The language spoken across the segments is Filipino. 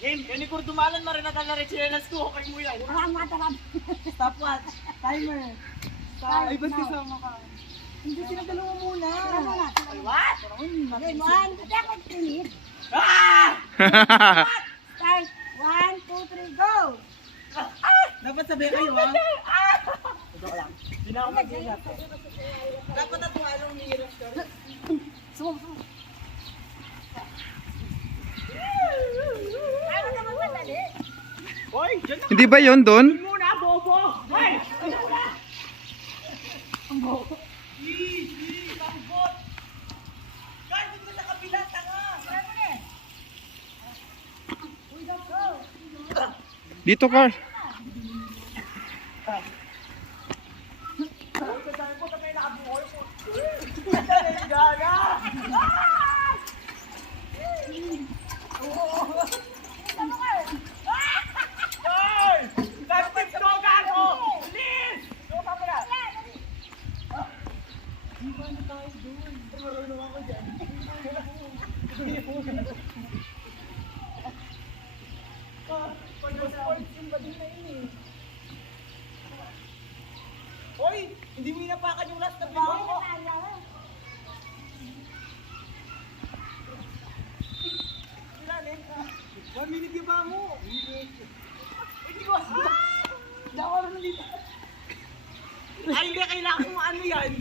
Game, kani kurdumalan na rin natalari chilenas ko. Okay mo yan. Ang matarap. Stopwatch. Timer. Ay, ba't kasama ka? Hindi sila dalawa muna. Ay, what? Okay, one. Kasi ako tinit. Ah! Start. 1, 2, 3, go! Dapat sabihin kayo, ha? Ito lang. Hindi na ako mag-ingat. Dapat at walong ni Rostor. Ano naman madali? Hoy, dyan na. Hindi ba yon doon? Muna, bobo! Hoy! Dito, Carl. Hoy! Hindi mo inapakan yung last na video. Ilalim ka. 1 minute yung ba mo? Hindi ko. Dawa naman dito. Ay, hindi kailangan mo ano yan.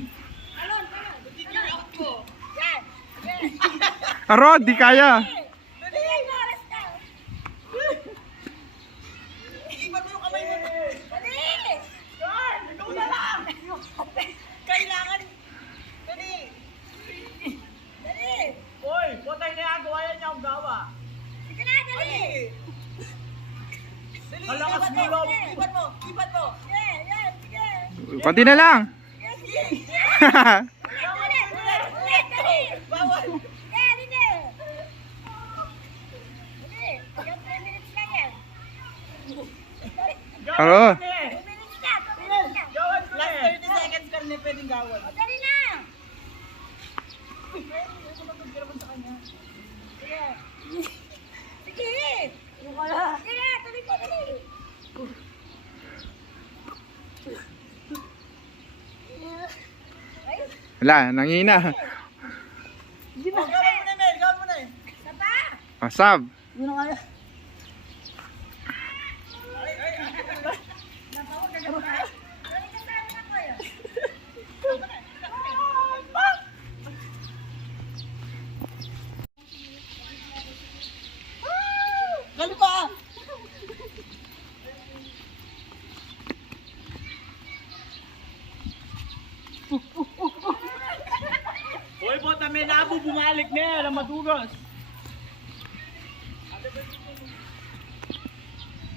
Figure out ko. Yan. Rod, di kaya. Dali, oras na. Iibat mo yung kamay mo. Dali! Yarn! Ikaw na lang! Kailangan. Dali. Dali! Hoy, potay na yan. Gawa yan niya ang gawa. Sige na, dali! Dali. Dali. Malakas Ibat mo, Rob. Ibat mo. Ibat mo. Sige, yan, sige. Konti na lang. Yes, yes, yes. Ulit, dali! Bawal. Sige, dali! Dali, hanggang 3 minutes lang yan. Oo. 2 minutes na, 2 minutes na. Gawan ko Last eh. 30 seconds ka rin pwedeng gawin. O, dali na! Sige! Sige na, tuloy po, dali! Ay, Wala, nangina. Gawin mo na, Mel. Gawin mo na eh. isa pa! Pasab. Yun ang kaya. Dali ka sa akin ako yun. Gali pa! Hoy, bota may nabo. Bumalik na yan. Ang madugas.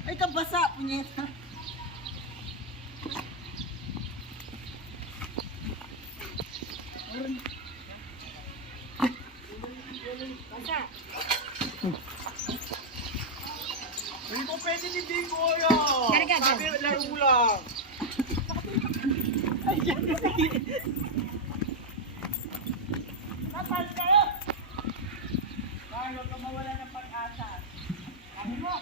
Ay, kabasa, punyeta. Basta. Hindi ko pwede ni Bingo yun. Karga, Sabi, laro lang. Tapal kayo! Ay, huwag kang mawala ng pag-asa. Ano mo?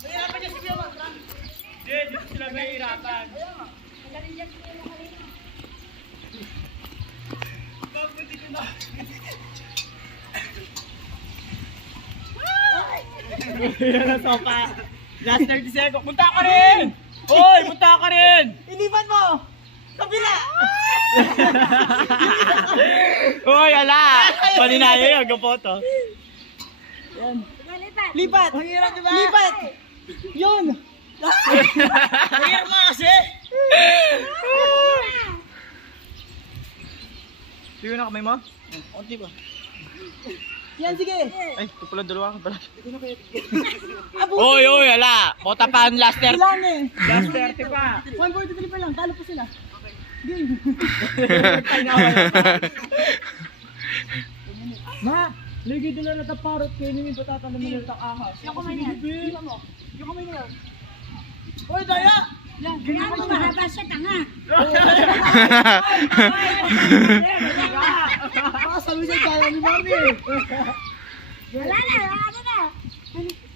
Mahirapan niya si Biyawa. Hindi, dito sila mahirapan. Magaling dyan sila mo kanina. Bago dito na. Yan ang sopa. Last 30 seconds. Punta ka rin! Hoy, punta ka rin! Ilipat mo! Kabila! Hoy, ala! Paninayo yun, gapoto. Sige, lipat! Lipat! Mahirap, diba? Lipat! Yun! Mahirap nga kasi! Sige na kamay mo? Konti ba? Yan, sige! Ay, ito pala dalawa ka pala. Oy, oy, ala! Bota pa ang last 30. Ilan eh! Last 30 pa. 143 pa lang, talo po sila. Game! Ma! Lagi doon na nataparot kayo namin patatanong mo ng ahas. Yung kamay niya. Tingnan mo. Yung kamay na yan. Hoy, daya! Yan, Kaya mo mahaba siya, tanga. Ha ha ha. Wala na, ano na.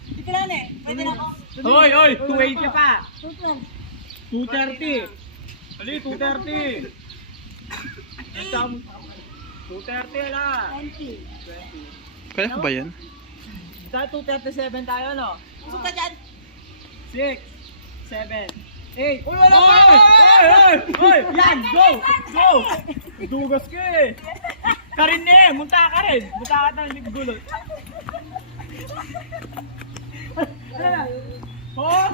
Hindi ka lang eh. Pwede na ako. Hoy, hoy, 280 pa. 212. 230. Ali, 230. 230 na. 20. Kaya ba yan? Sa 237 tayo, no? Usok ka dyan. 6, 7, 8. Uy, wala pa! Hoy! Yan, go! Go! Dugas ka eh. Karin na eh, munta ka rin. Munta ka ng ligulot. Oh!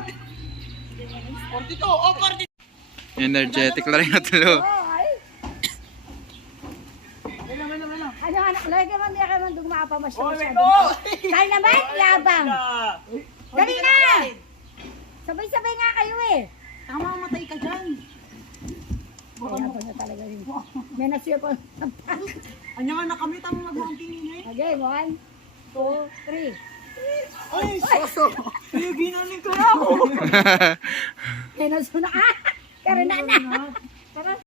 42. Oh, 42. Energetic lang rin natulo. Ay. Ano anak, lagi man di ka man dugma pa Oh, masyado. wait, go! Kaya naman, yabang. Ah. Dali na! Sabay-sabay nga kayo eh. Tama, matay ka dyan. Yabang na talaga rin. May nasir ko. Anya nga na kami, tama mag-hunting eh. Okay, 1, 2, 3. Ay, soso. Ay, ginanin ko na ako. Kaya nasuna ka. Kaya na. Tara.